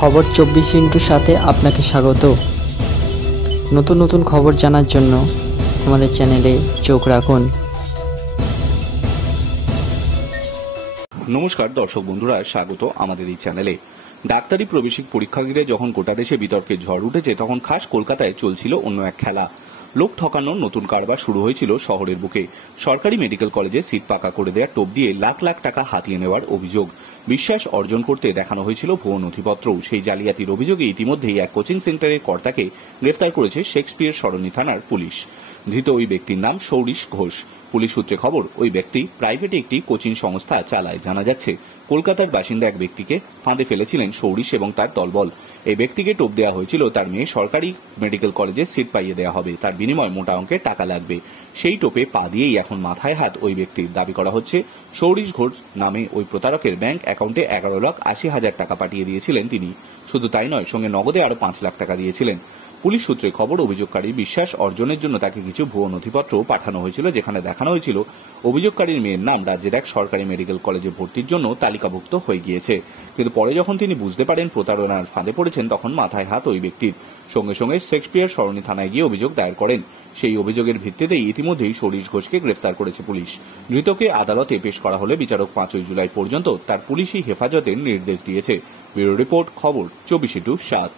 খবর 24 সাথে আপনাকে স্বাগত। নতুন নতুন খবর জানার জন্য আমাদের চ্যানেলে চোখ রাখুন। নমস্কার দর্শক বন্ধুরা, স্বাগত আমাদের এই চ্যানেলে। ডাক্তারি প্রবেশিক পরীক্ষা ঘিরে যখন গোটা দেশে বিতর্কের ঝড় উঠেছে, তখন খাস কলকাতায় চলছিল অন্য এক খেলা। লোক ঠকানোর নতুন কারবার শুরু হয়েছিল শহরের বুকে। সরকারি মেডিকেল কলেজে সিট পাকা করে দেওয়ার টোপ দিয়ে লাখ লাখ টাকা হাতিয়ে নেওয়ার অভিযোগ। বিশ্বাস অর্জন করতে দেখানো হয়েছিল ভুয়ো নথিপত্র। সেই জালিয়াতির অভিযোগে ইতিমধ্যেই এক কোচিং সেন্টারের কর্তাকে গ্রেফতার করেছে শেক্সপিয়ার সরণি থানার পুলিশ। ধৃত ওই ব্যক্তির নাম সৌরিশ ঘোষ। পুলিশ সূত্রে খবর, ওই ব্যক্তি প্রাইভেটে একটি কোচিং সংস্থা চালায়। জানা যাচ্ছে, কলকাতার বাসিন্দা এক ব্যক্তিকে ফাঁদে ফেলেছিলেন সৌরিশ এবং তার দলবল। এই ব্যক্তিকে টোপ দেওয়া হয়েছিল তার মেয়ে সরকারি মেডিকেল কলেজে সিট পাইয়ে দেওয়া হবে, তার বিনিময়ে মোটা অঙ্কের টাকা লাগবে। সেই টোপে পা দিয়েই এখন মাথায় হাত ওই ব্যক্তির। দাবি করা হচ্ছে, সৌরিশ ঘোষ নামে ওই প্রতারকের ব্যাংক অ্যাকাউন্টে 11,80,000 টাকা পাঠিয়ে দিয়েছিলেন তিনি। শুধু তাই নয়, সঙ্গে নগদে আরো 5 লাখ টাকা দিয়েছিলেন। পুলিশ সূত্রে খবর, অভিযোগকারীর বিশ্বাস অর্জনের জন্য তাকে কিছু ভুয়ো নথিপত্র পাঠানো হয়েছিল, যেখানে দেখানো হয়েছিল অভিযোগকারীর মেয়ের নাম রাজ্যের এক সরকারি মেডিকেল কলেজে ভর্তির জন্য তালিকাভুক্ত হয়ে গিয়েছে। কিন্তু পরে যখন তিনি বুঝতে পারেন প্রতারণার ফাঁদে পড়েছেন, তখন মাথায় হাত ওই ব্যক্তির। সঙ্গে সঙ্গে শেক্সপিয়ার সরণি থানায় গিয়ে অভিযোগ দায়ের করেন। সেই অভিযোগের ভিত্তিতেই ইতিমধ্যেই সৌরিশ ঘোষকে গ্রেফতার করেছে পুলিশ। ধৃতকে আদালতে পেশ করা হলে বিচারক 5 জুলাই পর্যন্ত তার পুলিশি হেফাজতের নির্দেশ দিয়েছে। ব্যুরো রিপোর্ট, খবর 24x7।